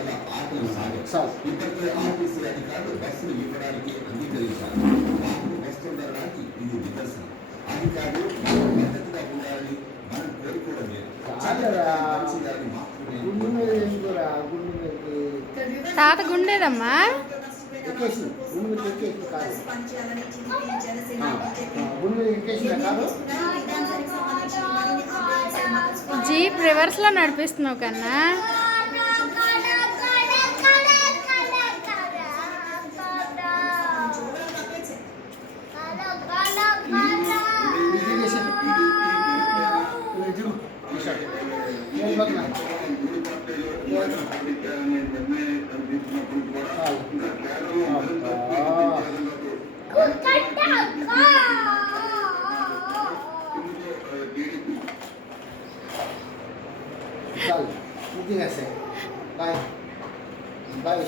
వల్ల ఆటలు సాగాయి. ఇప్పటికే ఆర్టీసీ అధికారులు బస్సులు ఇవ్వడానికి అంగీకరించారు. వస్తుండడానికి ఇది నిదర్శనం. అధికారులు మద్దతుగా ఉండాలని మనం కోరుకోవడం లేదు. తాత గుండేదమ్మా జీప్ రివర్స్ లో నడిపిస్తున్నావు కన్నా. ঠিক আছে বাই বাই